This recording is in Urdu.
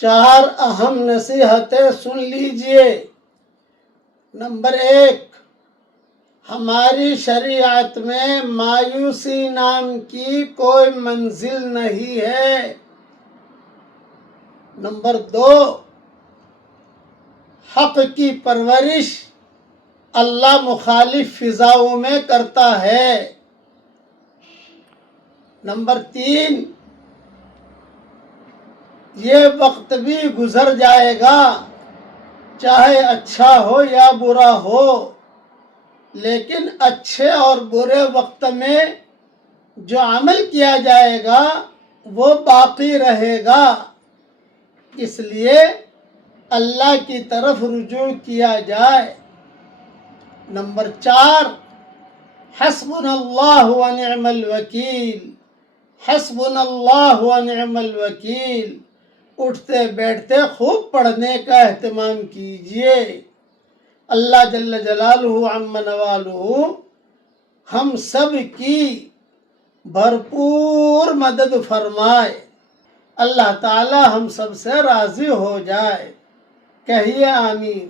4 اہم نصیحتیں سن لیجئے۔ نمبر 1، ہماری شریعت میں مایوسی نام کی کوئی منزل نہیں ہے۔ نمبر 2، حق کی پرورش اللہ مخالف فضاؤں میں کرتا ہے۔ نمبر 3، یہ وقت بھی گزر جائے گا، چاہے اچھا ہو یا برا ہو، لیکن اچھے اور برے وقت میں جو عمل کیا جائے گا وہ باقی رہے گا، اس لیے اللہ کی طرف رجوع کیا جائے۔ نمبر 4، حسبنا اللہ ونعم الوکیل، حسبنا اللہ ونعم الوکیل، اٹھتے بیٹھتے خوب پڑھنے کا اہتمام کیجئے۔ اللہ جل جلالہ عم نوالہ ہم سب کی بھرپور مدد فرمائے۔ اللہ تعالی ہم سب سے راضی ہو جائے۔ کہیے آمین۔